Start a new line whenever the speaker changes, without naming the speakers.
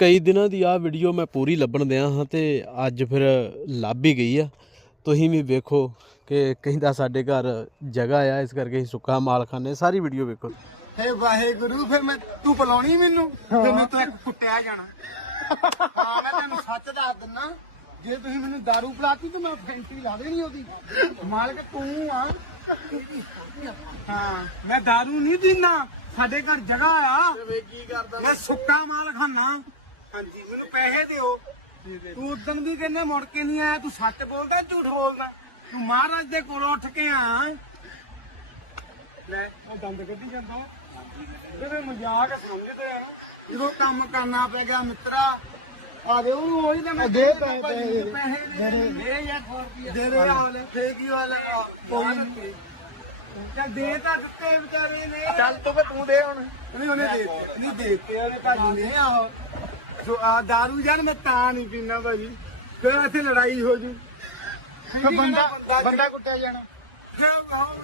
ਕਈ ਦਿਨਾਂ ਦੀ ਆ ਵੀਡੀਓ ਮੈਂ ਪੂਰੀ ਲੱਭਣ ਦਿਆਂ ਹਾਂ ਤੇ ਅੱਜ ਫਿਰ ਲੱਭ ਹੀ ਗਈ ਆ ਤੁਸੀਂ ਵੀ ਵੇਖੋ ਕਿ ਕਹਿੰਦਾ ਸਾਡੇ ਘਰ ਜਗ੍ਹਾ ਆ ਇਸ ਕਰਕੇ ਅਸੀਂ ਸੁੱਕਾ ਮਾਲ ਖਾਂਦੇ ਸਾਰੀ ਵੀਡੀਓ ਵੇਖੋ
ਹੇ ਵਾਹਿਗੁਰੂ ਫਿਰ ਮੈਂ ਤੂੰ ਬੁਲਾਉਣੀ ਮੈਨੂੰ ਫਿਰ ਮੈਂ ਤੂੰ ਕੁੱਟਿਆ ਜਾਣਾ ਹਾਂ ਮੈਂ ਤੈਨੂੰ ਸੱਚ ਦੱਸ ਦਿੰਨਾ ਜੇ ਤੁਸੀਂ ਮੈਨੂੰ दारू ਪਿਲਾਤੀ ਤੇ ਮੈਂ ਫੈਂਟੀ ਲਾ ਦੇਣੀ ਉਹਦੀ ਮਾਲਕ ਤੂੰ ਆ ਹਾਂ ਮੈਂ दारू ਨਹੀਂ ਪੀਂਦਾ ਸਾਡੇ ਘਰ ਜਗ੍ਹਾ ਆ
ਕੀ ਕਰਦਾ
ਮੈਂ ਸੁੱਕਾ ਮਾਲ ਖਾਣਾ ਹਾਂਜੀ ਮੈਨੂੰ ਪੈਸੇ ਦਿਓ। ਤੂੰ ਉਦੋਂ ਵੀ ਕਹਿੰਦਾ ਮੁੜ ਕੇ ਨਹੀਂ ਆਇਆ ਤੂੰ ਸੱਚ ਬੋਲਦਾ ਝੂਠ ਬੋਲਦਾ? ਤੂੰ ਮਹਾਰਾਜ ਦੇ ਕੋਲੋਂ ਉੱਠ ਕੇ ਆ। ਲੈ ਉਹ ਦੰਦ ਕੱਢੀ ਜਾਂਦਾ। ਇਹਦੇ ਮਜ਼ਾਕ ਸਮਝਦੇ ਆ। ਨਾ ਜਦੋਂ ਕੰਮ ਕਰਨਾ ਪੈ ਗਿਆ ਮਿੱਤਰਾ ਆ ਦੇ ਉਹਨੂੰ ਉਹੀ ਤਾਂ ਮੈਂ ਦੇ ਪੈਸੇ ਪੈਸੇ ਦੇ ਯਾਰ ਰੁਪਏ ਦੇ ਦੇ ਆ ਲੈ ਫੇਕ ਹੀ ਵਾਲਾ ਕੋਈ ਚੱਲ ਦੇ ਤਾਂ ਦਿੱਤੇ ਵਿਚਾਰੇ ਨੇ। ਚੱਲ ਤੂੰ ਤੂੰ ਦੇ ਹੁਣ। ਨਹੀਂ ਉਹਨੇ ਦੇ ਨਹੀਂ ਦੇ ਦਿੱਤੇ ਉਹਨੇ ਭਾਜੀ ਨੇ ਆਹੋ। ਸੋ ਆ दारू ਜਾਨ ਮੈਂ ਤਾਂ ਨਹੀਂ ਪੀਣਾ ਭਾਜੀ। ਫਿਰ ਇੱਥੇ ਲੜਾਈ ਹੋ ਜੂ। ਬੰਦਾ ਬੰਦਾ ਕੁੱਟਿਆ ਜਾਣਾ। ਫਿਰ ਆਹੋ